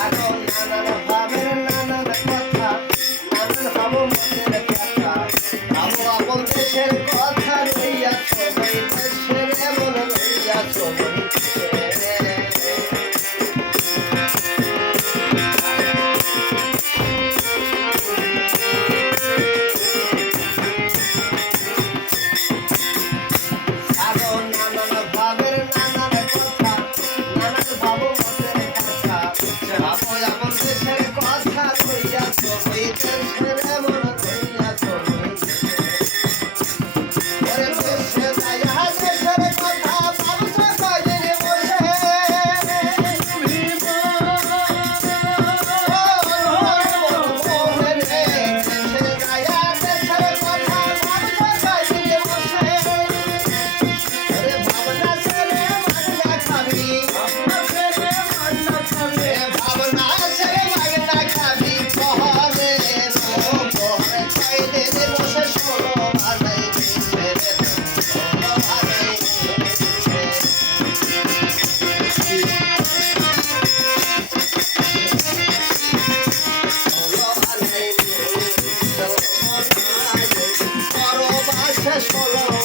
এখন নানান ভাবের নানান কথা, নানান ভাব মনের কথা। ভাবো আপন দেশের কথা রইয়াছ বৈদেশের, এমন রইয়াছ বৈদেশের। এখন নানান ভাবের নানান কথা, নানান ভাব মনের কথা। ভাবো আপন দেশের কথা রইয়াছ বৈদেশের, এমন রইয়াছ বৈদেশের। ওরে দেশে যাইয়া দেশের কথা ভাবছ কয়দিন বসে। ওরে দেশে যাইয়া দেশের কথা ভাবছ কয়দিন বসে। ওরে ভাবনা ছেড়ে মাগনা খাবি, ভাবনা ছেড়ে মাগনা খাবি। পহরে পহরে কয়দিন বসে ষোলো বাজাইবি ছেড়ে, ষোলো বাজাইবি ছেড়ে। ষোলো বাজাইবি, ষোলো বাজাইবি, পরবাসে ষোলো